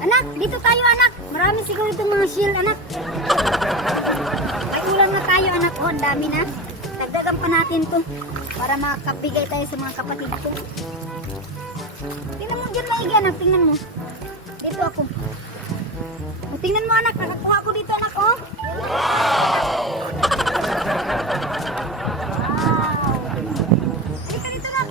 Anak, dito tayo anak. Marami siguro itong mga shield anak. May ulam na tayo anak. Oh, ang dami na. Dagdagan pa natin to para makakabigay tayo sa mga kapatid ko. Tingnan mo dyan maigi anak, tingnan mo. Dito ako. O, tingnan mo anak, nakakuha ko dito anak oh. Halika dito anak.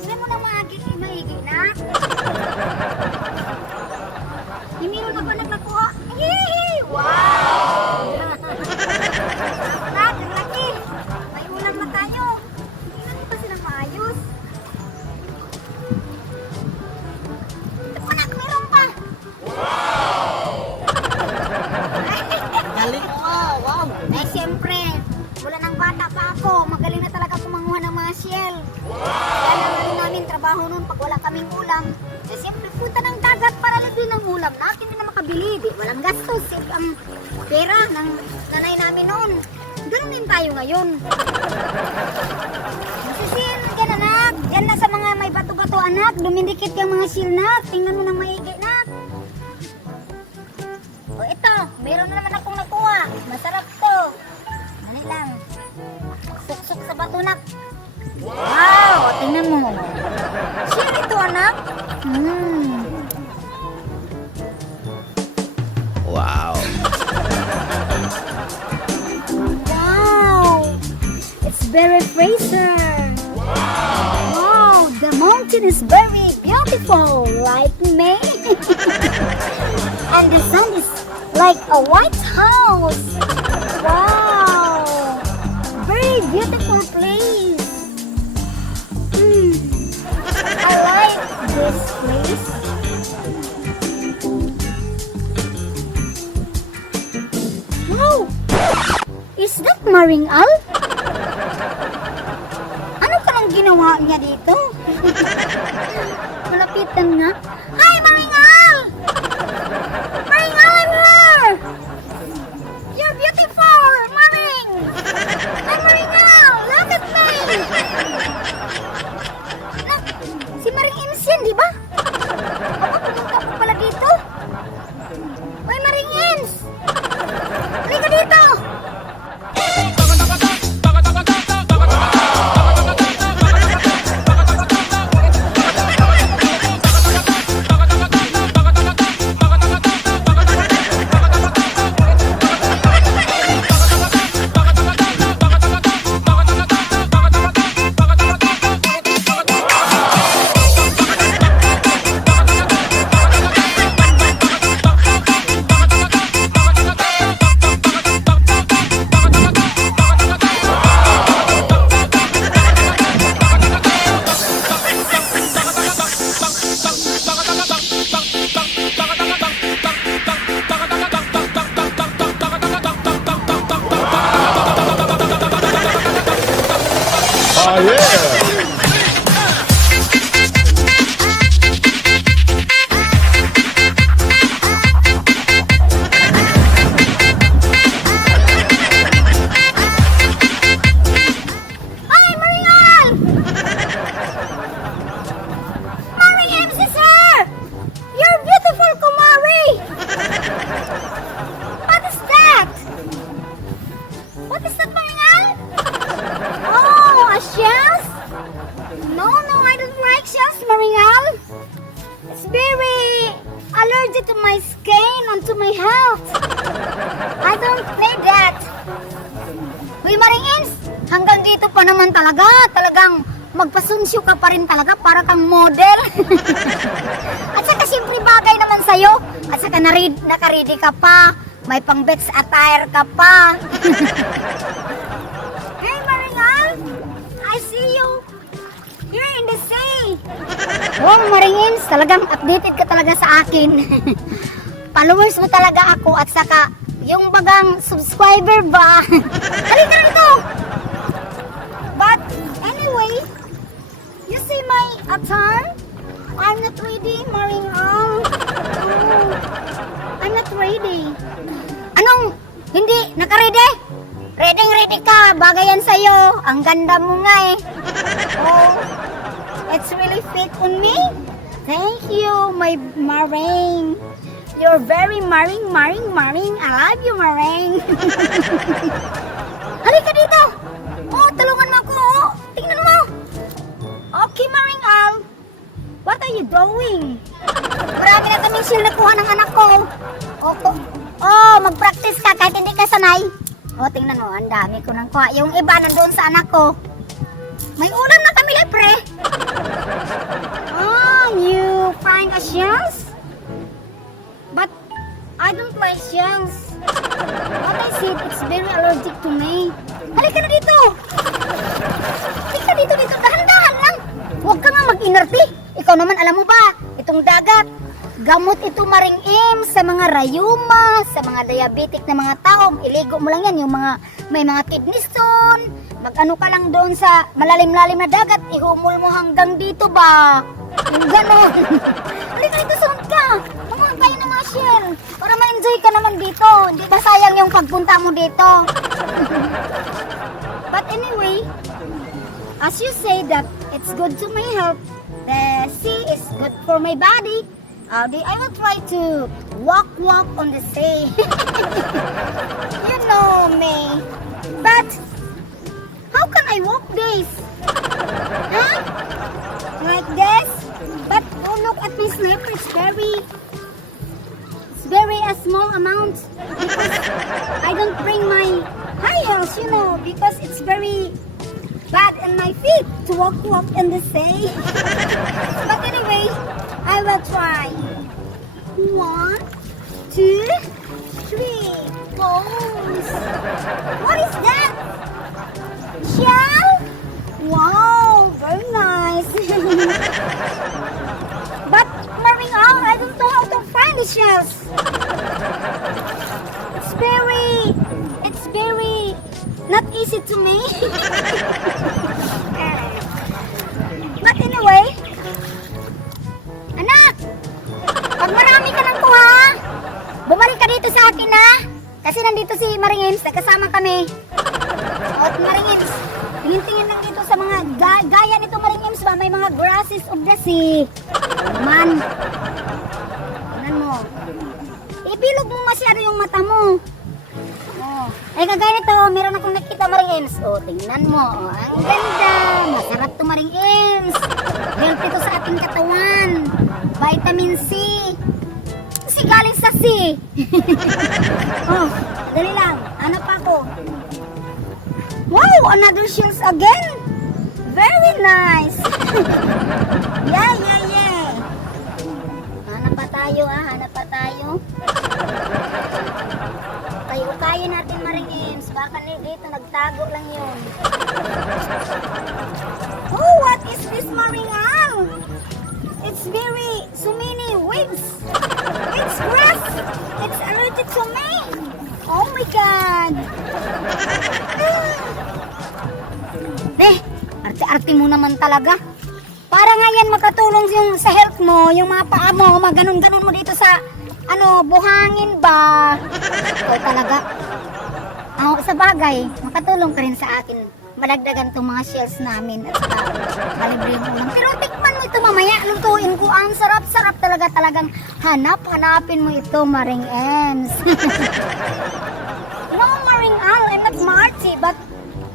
Tingnan mo na maigi na. May meron ako nagkakuha. Yee! Wow! Anak, ang laki. May ulam na tayo. Tingnan mo pa silang maayos. Ito po anak, meron pa. Galing mo, wow. Eh, siyempre, mula ng bata pa ako, magaling na talaga kumanguha ng mga shell. Kaya naman namin trabaho noon pag wala kaming ulam. Eh, siyempre, punta ng dagat para libre ng ulam natin na makabili. Di, walang gastos. Save ang pera ng nanay namin noon. Ganun din tayo ngayon. Masisil, yan anak. Yan na sa mga may bato-bato anak. Dumindikit yung mga shell na. Tingnan mo ng maigi na. O ito, meron na naman akong nakuha. Masarap to. Ano lang. Suksok sa bato nak. Wow, tingnan mo. Shell ito anak. Wow. Wow. It's very Fraser. Wow, the mountain is very beautiful like me. And the sun is like a white house. Wow. Very beautiful place. I like this place. Wow! Is that Maring Al? Ano palang ginawa niya dito? Malapitan nga. Hi, Maring Al! Maring Al, I'm here! You're beautiful, Maring! I'm Maring Al! Look at me! Look, si Maring Imsin, di ba? Aba, pumunta po pala dito. Hoy, Maring Ims! Halika dito! Oh yeah! Hi, Marian! Maring Ims is here! You're beautiful, Kumari! What is that? What is that, Marian? Oh, a shells? No, I don't like shells, Marian. It's very allergic to my skin and to my health. I don't play that. Uy, Maring Ims, hanggang dito pa naman talaga. Talagang magpasunsyo ka pa rin talaga para kang model. At saka siyempre bagay naman sa'yo. At saka naka-ready ka pa. May pang bets attire ka pa. Hey, Maringal! I see you here in the sea. Oh, Maringins, talagang updated ka talaga sa akin. Followers mo talaga ako at saka yung bagang subscriber ba? Halika rito! But anyway, you see my attire? I'm not ready, Maringal. Oh, I'm not ready. Anong? Hindi? Naka-ready? Ready ka. Bagay yan sa'yo. Ang ganda mo nga eh. Oh, it's really fit on me. Thank you, my Maring. You're very Maring. I love you, Maring. Halika dito. Oh, tulungan mo ako. Oh, tingnan mo. Okay, Maring Al. What are you doing? Marami na kaming shield nakuha ng anak ko. Oh, mag-practice ka kahit hindi ka sanay. Oh, tingnan mo, ang dami ko nang kuha. Yung iba nandoon sa anak ko. May ulam na kami, lepre. Oh, you find a shells? But I don't like shells. What I said, it's very allergic to me. Halika na dito. Halika dito. Dahan-dahan lang. Huwag ka nga mag-inerti. Ikaw naman, alam mo ba, itong dagat, gamot ito Maring Im sa mga rayuma, sa mga diabetic na mga tao. Iligo mo lang yan, yung mga may mga kidney stone. Mag-ano ka lang doon sa malalim-lalim na dagat, ihumol mo hanggang dito ba? Yung ganon. Halika dito, sunod ka. Mga kayo ng mga shell. Para ma-enjoy ka naman dito. Hindi ba sayang yung pagpunta mo dito? But anyway, as you say that it's good to my health, the sea is good for my body. I will try to walk on the sea. You know me. But how can I walk this? Huh? Like this? But don't look at my slipper. It's very a small amount. Because I don't bring my high heels, you know, because it's very bad in my feet to walk in the sea. But anyway, I will try. 1, 2, 3, pose. What is that? Shell? Wow, very nice. But Maring Al, I don't know how to find the shells. It's very not easy to me. But anyway, anak, pag marami ka nang kuha, bumalik ka dito sa akin ha. Kasi nandito si Maring Ems, kasama kami. At Maring Ems, tingin-tingin lang dito sa mga gaya nito Maring Ems ba? May mga grasses of the sea. Man, tingnan mo. Ibilog mo masyado yung mata mo. Oh. Ay kagaya nito, meron akong nakita Maring Ems. Oh, tingnan mo. Oh, ang ganda. Masarap to Maring Ems. Healthy to sa ating katawan. Vitamin C. Kasi galing sa sea. Oh, dali lang. Ano pa ako? Wow, another shells again. Very nice. Yeah. Hanap pa tayo hanap pa tayo. Tayo natin Maring Ems. Baka dito nagtago lang yun. Oh, what is this Maring Al? It's so many waves. It's grass. It's allergic to me. Oh my God. Arte-arte mo naman talaga. Para nga yan makatulong yung sa health mo, yung mga paa mo, maganon-ganon mo dito sa, buhangin ba? Ikaw talaga. Sa bagay, makatulong ka rin sa akin. Malagdagan tong mga shells namin at saka malibre yung ulam. Pero tikman mo ito mamaya, lutuin ko. Ang sarap-sarap talagang hanapin mo ito, Maring Ems. No, Maring Al, I'm not Marty, but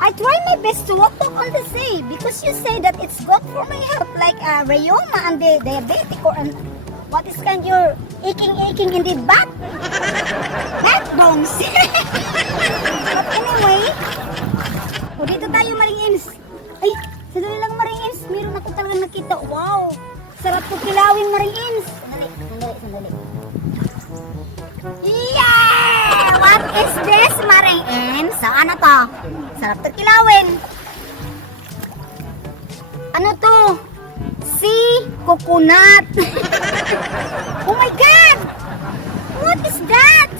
I try my best to walk on the sea because you say that it's good for my health, like rheuma and the diabetic or what is kind you're aching in the butt? Backbones. But anyway, dito tayo Maring Ems. Ay, sadali lang Maring Ems. Meron ako talagang nakita. Wow! Sarap ko kilawin Maring Ems. Sandali. Yeah! What is this Maring Ems? So, ano to? Sarap to kilawin. Ano to? Sea coconut. Oh my God! What is that?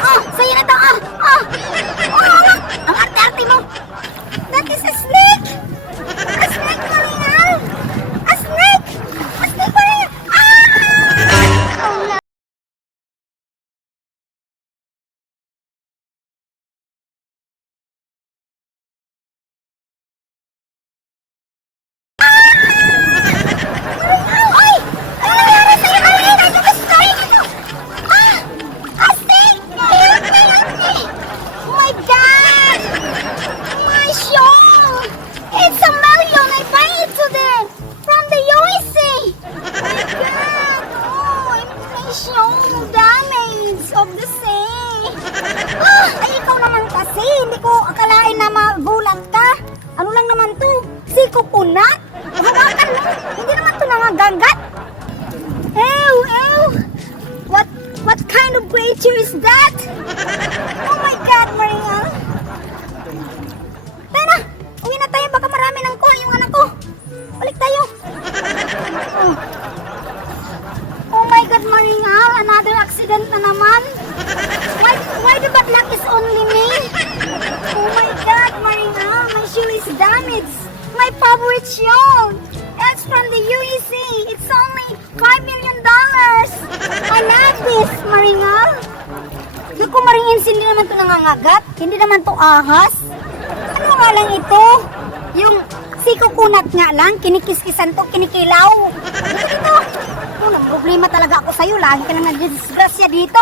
Oh, sa'yo na to. Ang arte-arte mo. That is a snake. A snake, Maring Al. A snake, Maring Al. Oh, no. coconut? Hawakan mo. Hindi naman ito nangangagat. Ew, ew. What kind of creature is that? Oh my God, Mariel. Tayo na. Uwi na tayo. Baka marami nang kuha yung anak ko. Balik tayo. Oh. Oh my God, Mariel. Another accident na naman. Why the bad luck is only me? Oh my God, Mariel. My shoe is damaged. My favorite shoe. It's from the UEC. It's only $5 million. I love this, Mariel. Naku, Mariel, hindi naman ito nangangagat. Hindi naman ito ahas. Ano nga lang ito? Yung si coconut nga lang, kinikiskisan to, kinikilaw. Dito. Oh, problema talaga ako sa'yo. Lagi ka lang nagdisgrasya dito.